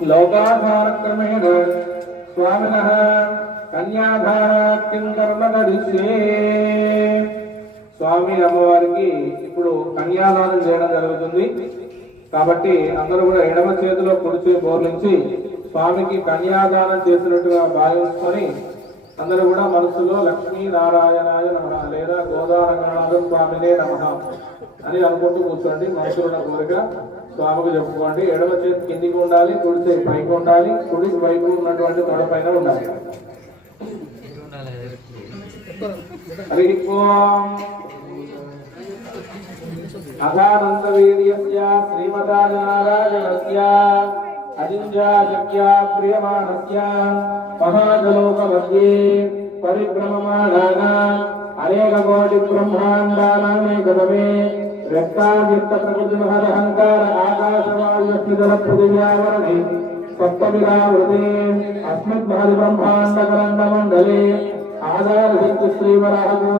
लोकाधारक्रमेण स्वामिनः कन्याधाराख्यं कर्म करिष्ये స్వామి అమ్మవారికి ఇప్పుడు కన్యాదానం చేయడం జరుగుతుంది కాబట్టి అందరూ కూడా ఎడమ చేతిలో కుడి బోర్లించి స్వామికి కన్యాదానం చేసినట్టుగా భావించుకొని అందరూ కూడా మనసులో లక్ష్మీ నారాయణాయ నమః లేదా గోదానగణాథ స్వామినే నమః అని అనుకుంటూ కూర్చోండి. మనసులో ఉన్న కోరిక స్వామికి చెప్పుకోండి. ఎడమ చేతి కిందికి ఉండాలి, కుడి చేతి పైకి ఉండాలి, కుడి వైపు ఉన్నటువంటి తొడ పైన ఉండాలి. హరి ఓం అగానంద వీర్యస్య శ్రీమతాయ నారాయణస్య అజింజాజక్య ప్రియమాణస్య మహాజలోక మధ్యే పరిభ్రమమాణాన అనేక కోటి బ్రహ్మాండానామేకమే వ్యక్తావ్యక్త ప్రకృతి మహదహంకార ఆకాశవాయుస్థితల పృథివ్యావరణే సప్తమిరావృతే అస్మద్మహది బ్రహ్మాండ కలండ మండలే ఆధార శక్తి శ్రీవరాహ